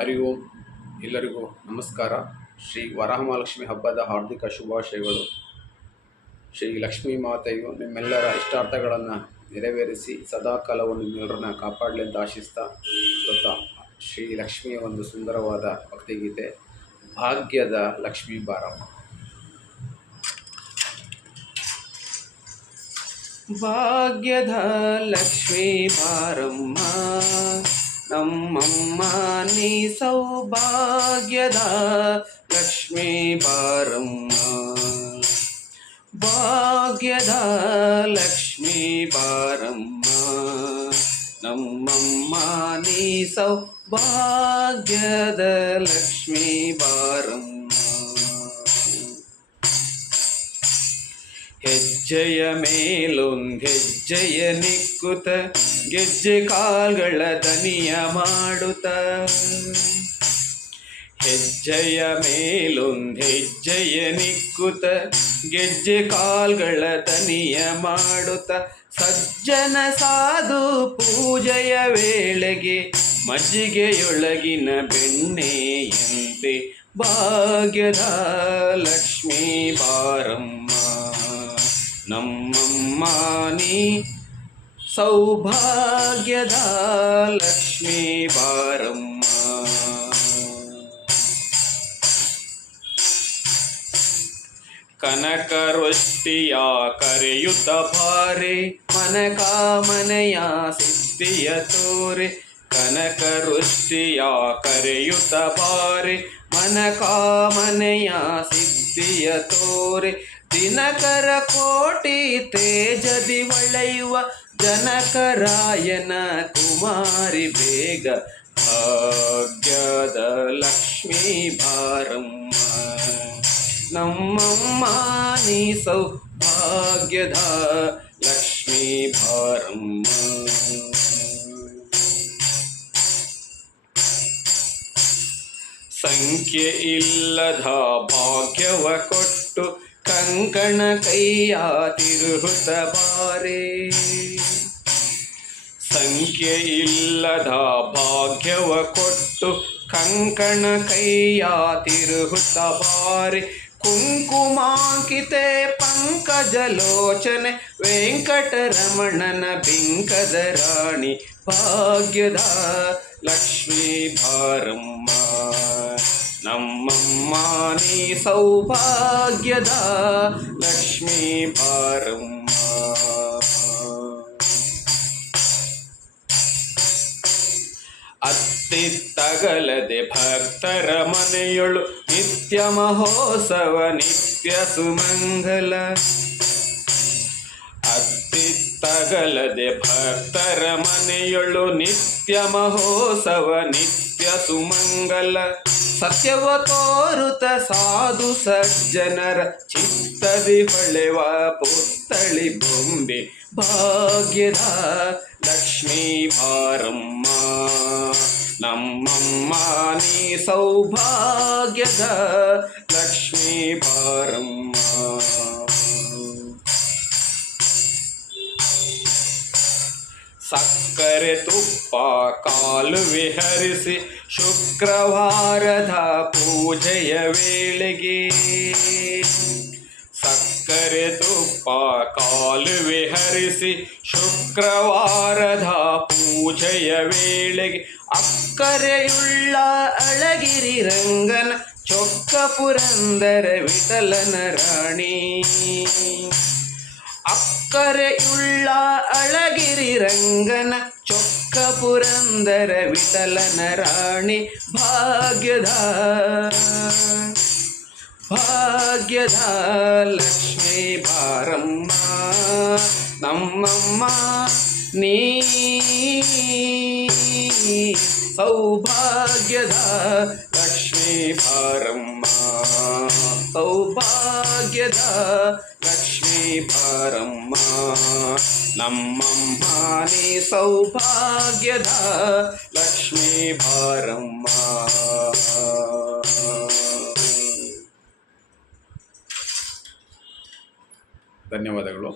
ಹರಿ ಓಂ ಎಲ್ಲರಿಗೂ ನಮಸ್ಕಾರ ಶ್ರೀ ವರಹಮಹಾಲಕ್ಷ್ಮಿ ಹಬ್ಬದ ಹಾರ್ದಿಕ ಶುಭಾಶಯಗಳು ಶ್ರೀ ಲಕ್ಷ್ಮೀ ಮಾತೆಯು ನಿಮ್ಮೆಲ್ಲರ ಇಷ್ಟಾರ್ಥಗಳನ್ನು ನೆರವೇರಿಸಿ ಸದಾಕಾಲವು ನಿಮ್ಮೆಲ್ಲರನ್ನ ಕಾಪಾಡಲಿ ಅಂತ ಆಶಿಸ್ತಾ ಗೊತ್ತಾ ಶ್ರೀ ಲಕ್ಷ್ಮಿಯ ಒಂದು ಸುಂದರವಾದ ಭಕ್ತಿಗೀತೆ ಭಾಗ್ಯದ ಲಕ್ಷ್ಮೀ ಬಾರಮ್ಮ ಭಾಗ್ಯದ ಲಕ್ಷ್ಮೀ ಬಾರಮ್ಮ ನಮ್ಮಮ್ಮ ನೀ ಸೌಭಾಗ್ಯದ ಲಕ್ಷ್ಮೀ ಬಾರಮ್ಮ ಭಾಗ್ಯದ ಲಕ್ಷ್ಮೀ ಬಾರಮ್ಮ ನಮ್ಮಮ್ಮ ನೀ ಸೌಭಾಗ್ಯದ ಲಕ್ಷ್ಮೀ ಬಾರಮ್ಮ ಹೆಜ್ಜೆಯ ಮೇಲೊಂದು ಜಯ ನಿಕ್ಕುತ ಗೆಜ್ಜೆ ಕಾಲ್ಗಳ ದನಿಯ ಮಾಡುತ್ತ ಹೆಜ್ಜೆಯ ಮೇಲೊಂದು ಹೆಜ್ಜೆಯ ನಿಕ್ಕುತ ಗೆಜ್ಜೆ ಕಾಲ್ಗಳ ದನಿಯ ಮಾಡುತ್ತ ಸಜ್ಜನ ಸಾಧು ಪೂಜೆಯ ವೇಳೆಗೆ ಮಜ್ಜಿಗೆಯೊಳಗಿನ ಬೆಣ್ಣೆಯಂತೆ ಭಾಗ್ಯದ ಲಕ್ಷ್ಮೀ ಬಾರಮ್ಮ ನಮ್ಮಮ್ಮಾನಿ ನೀ ಸೌಭಾಗ್ಯದ ಲಕ್ಷ್ಮೀ ಬಾರಮ್ಮ ಕನಕವೃಷ್ಟಿಯ ಕರೆಯುತ್ತ ಬಾರೆ ಮನ ಕಾಮನೆಯ ಸಿದ್ಧಿಯ ತೋರೆ ಕನಕವೃಷ್ಟಿಯ ಕರೆಯುತ್ತ ಬಾರೆ ಕಾಮನೆಯ ಸಿದ್ಧಿಯ ತೋರೆ ದಿನಕರ ಕೋಟಿ ತೇಜದಿ ಒಳೆಯುವ ಜನಕರಾಯನ ಕುಮಾರಿ ಬೇಗ ಭಾಗ್ಯದ ಲಕ್ಷ್ಮೀ ಭಾರಮ್ಮ ನಮ್ಮಮ್ಮ ನೀ ಸೌಭಾಗ್ಯದ ಲಕ್ಷ್ಮೀ ಭಾರಮ್ಮ ಸಂಖ್ಯೆ ಇಲ್ಲದ ಭಾಗ್ಯವ ಕೊಟ್ಟು ಕಂಕಣ ಕೈಯ ತಿರುಹುತ ಬಾರಿ ಸಂಖ್ಯೆ ಇಲ್ಲದ ಭಾಗ್ಯವ ಕೊಟ್ಟು ಕಂಕಣ ಕೈಯ ತಿರುಹುತ ಬಾರಿ ಕುಂಕುಮಾಂಕಿತೆ ಪಂಕಜಲೋಚನೆ ವೆಂಕಟರಮಣನ ಬಿಂಕದ ರಾಣಿ ಭಾಗ್ಯದ ಲಕ್ಷ್ಮೀ ಭಾರಂ ಮಾನಿ ಸೌಭಾಗ್ಯದ ಲಕ್ಷ್ಮೀ ಬಾರಮ್ಮ ಅತ್ತಿತ್ತಗಲದೆ ಭಕ್ತರ ಮನೆಯೊಳು ನಿತ್ಯ ಮಹೋತ್ಸವ ನಿತ್ಯ ಸುಮಂಗಲ ಅತ್ತಿತ್ತಗಲದೆ ಭಕ್ತರ ಮನೆಯೊಳು ನಿತ್ಯ ಮಹೋತ್ಸವ ನಿತ್ಯ ಸುಮಂಗಲ ಸತ್ಯವ ತೋರುತ ಸಾಧು ಸಜ್ಜನರ ಚಿತ್ತದಿ ಹೊಳೆವ ಪುತ್ತಳಿ ಬೊಂಬೆ ಭಾಗ್ಯದ ಲಕ್ಷ್ಮೀ ಬಾರಮ್ಮ ನಮ್ಮಮ್ಮ ನೀ ಸೌಭಾಗ್ಯದ ಲಕ್ಷ್ಮೀ ಬಾರಮ್ಮ ಸಕ್ಕರೆ ತುಪ್ಪ ಕಾಲು ವಿಹರಿಸಿ ಶುಕ್ರವಾರದ ಪೂಜೆಯ ವೇಳೆಗೆ ಸಕ್ಕರೆ ತುಪ್ಪ ಕಾಲು ವಿಹರಿಸಿ ಶುಕ್ರವಾರದ ಪೂಜೆಯ ವೇಳೆಗೆ ಅಕ್ಕರೆಯುಳ್ಳ ಅಳಗಿರಿ ರಂಗನ ಚೊಕ್ಕ ಪುರಂದರ ವಿಠಲನ ರಾಣಿ அக்கரையுள்ள அழகிரி ரங்கன ಚೊಕ್ಕ ಪುರಂದರ ವಿಠಲನ ರಾಣಿ ಭಾಗ್ಯದ ಭಾಗ್ಯದ ಲಕ್ಷ್ಮೀ ಬಾರಮ್ಮ ನಮ್ಮಮ್ಮ ನೀ ಸೌಭಾಗ್ಯದ ಲಕ್ಷ್ಮೀ ಬಾರಮ್ಮ ಸೌಭಾಗ್ಯದ ಲಕ್ಷ್ಮೀ ಬಾರಮ್ಮ ನಮ್ಮಮ್ಮ ಸೌಭಾಗ್ಯದ ಲಕ್ಷ್ಮೀ ಬಾರಮ್ಮ ಧನ್ಯವಾದಗಳು